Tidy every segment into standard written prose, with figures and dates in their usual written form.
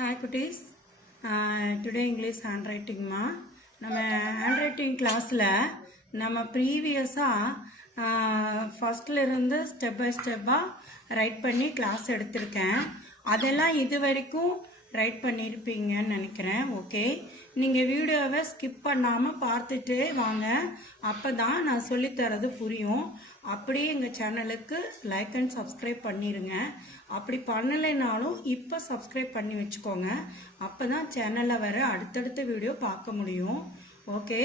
Hi cuties. Today English handwriting ma. நம்ம handwriting classல நம்ம previousா ஃபர்ஸ்ட்ல இருந்து ஸ்டெப் பை ஸ்டெப்பா ரைட் பண்ணி கிளாஸ் எடுத்திருக்கேன். அதெல்லாம் இது வரைக்கும் ரைட் பண்ணியிருப்பீங்கன்னு நினைக்கிறேன். ஓகே, நீங்கள் வீடியோவை ஸ்கிப் பண்ணாமல் பார்த்துட்டே வாங்க. அப்போ தான் நான் சொல்லித்தரது புரியும். அப்படியே எங்கள் சேனலுக்கு லைக் அண்ட் சப்ஸ்கிரைப் பண்ணிடுங்க. அப்படி பண்ணலைனாலும் இப்போ சப்ஸ்கிரைப் பண்ணி வச்சுக்கோங்க. அப்போ தான் சேனலில் வர அடுத்தடுத்த வீடியோ பார்க்க முடியும். Okay,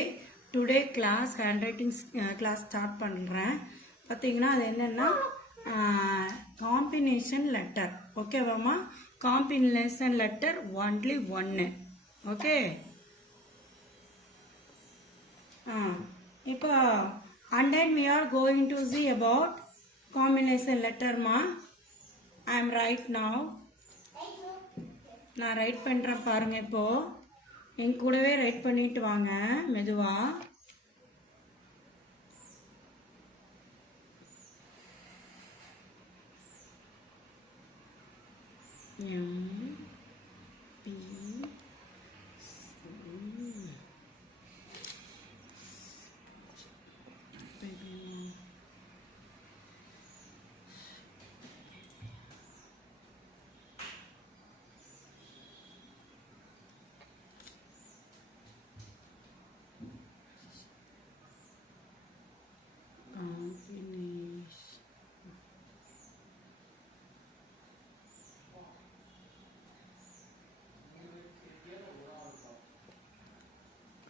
today class handwriting class start பண்ணுறேன். பார்த்தீங்கன்னா அது என்னென்னா காம்பினேஷன் லெட்டர். ஓகேவாம்மா? காம்பினேஷன் லெட்டர் ஒன்லி ஒன்று. ஓகே, இப்போ and then we are going to see about combination letter ma. I am right now. நான் ரைட் பண்ணுறேன் பாருங்க. இப்போ என் கூடவே ரைட் பண்ணிட்டு வாங்க மெதுவா.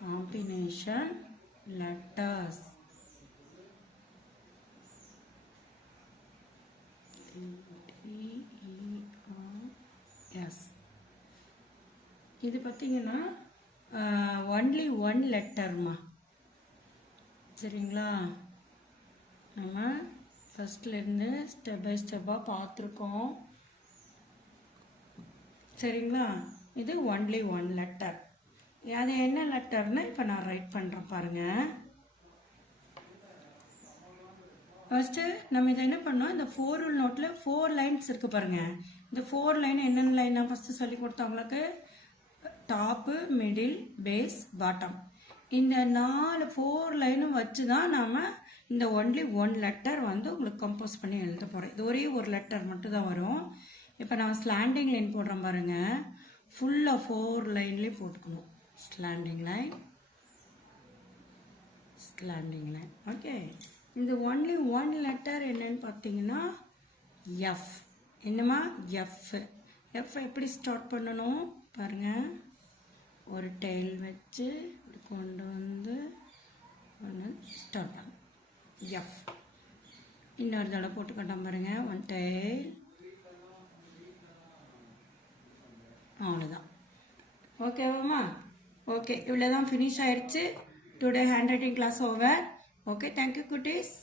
Combination letters. Yes. இது பார்த்தீங்கன்னா ஒன்லி ஒன் லெட்டர்மா. சரிங்களா? நம்ம ஃபஸ்ட்லேருந்து ஸ்டெப் பை ஸ்டெப்பாக பார்த்துருக்கோம். சரிங்களா? இது ஒன்லி ஒன் லெட்டர். அது என்ன லெட்டர்னு இப்போ நான் ரைட் பண்ணுறேன் பாருங்கள். ஃபஸ்ட்டு நம்ம இதை என்ன பண்ணோம், இந்த 4 ரூல் நோட்டில் 4 லைன்ஸ் இருக்குது பாருங்கள். இந்த 4 லைன் என்னென்ன லைன் நான் ஃபஸ்ட்டு சொல்லி கொடுத்தவங்களுக்கு டாப்பு, மிடில், பேஸ், பாட்டம். இந்த 4 லைனும் வச்சு தான் நம்ம இந்த ஒன்லி ஒன் லெட்டர் வந்து உங்களுக்கு கம்போஸ் பண்ணி எழுத போகிறோம். இது ஒரே ஒரு லெட்டர் மட்டும் தான் வரும். இப்போ நான் ஸ்லாண்டிங் லைன் போடுறேன் பாருங்கள். ஃபுல்லாக 4 லைன்லேயும் போட்டுக்கணும். Slanting line, slanting line. Okay, இந்த ஒன்லி ஒன் லெட்டர் என்னன்னு பார்த்தீங்கன்னா எஃப். என்னம்மா? எஃப். எஃப் எப்படி ஸ்டார்ட் பண்ணணும் பாருங்கள். ஒரு டெயில் வச்சு கொண்டு வந்து ஒன்று ஸ்டார்ட் பண்ணணும். எஃப். இன்னொரு தடவை போட்டுக்கிட்டோம் பாருங்கள். One tail. அவ்வளோதான். ஓகேவாம்மா? ஓகே, இவ்வளோ தான் ஃபினிஷ் ஆயிடுச்சு. Today handwriting class over. Okay, thank you குட்டீஸ்.